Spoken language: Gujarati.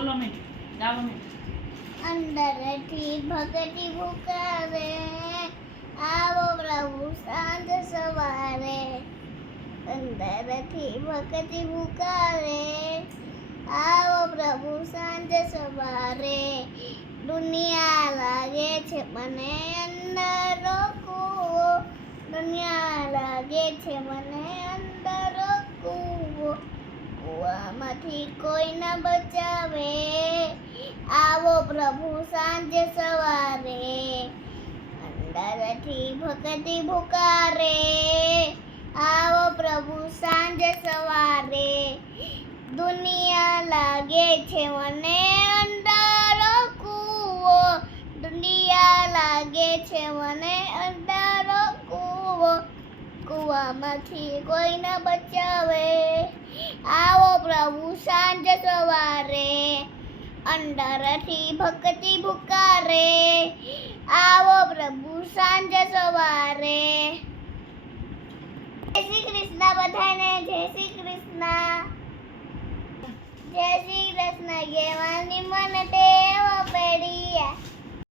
બોલો મેં ગાવો મેં અંદરથી ભક્તિ પુકારે, આવો પ્રભુ સાંજ સવારે. અંદરથી ભક્તિ પુકારે, આવો પ્રભુ સાંજ સવારે. દુનિયા લાગે છે મને અંધારો કૂવો, દુનિયા લાગે છે મને અંધારો કૂવો. કૂવામાંથી કોઈ ન બચાવે, આવો પ્રભુ સાંજે સવારે. અંદરથી ભક્તિ પુકારે, આવો પ્રભુ સાંજે સવારે. દુનિયા લાગે છે મને અંધારો કૂવો, દુનિયા લાગે છે મને અંધારો કૂવો. કૂવામાંથી કોઈ ન બચાવે, આવો પ્રભુ સાંજ સવારે. અંદરથી ભક્તિ પુકારે, આવો પ્રભુ સાંજ સવારે. જય શ્રી કૃષ્ણ બધાને, જય શ્રી કૃષ્ણ. જય શ્રી કૃષ્ણ કહેવાની મને ટેવ પડી.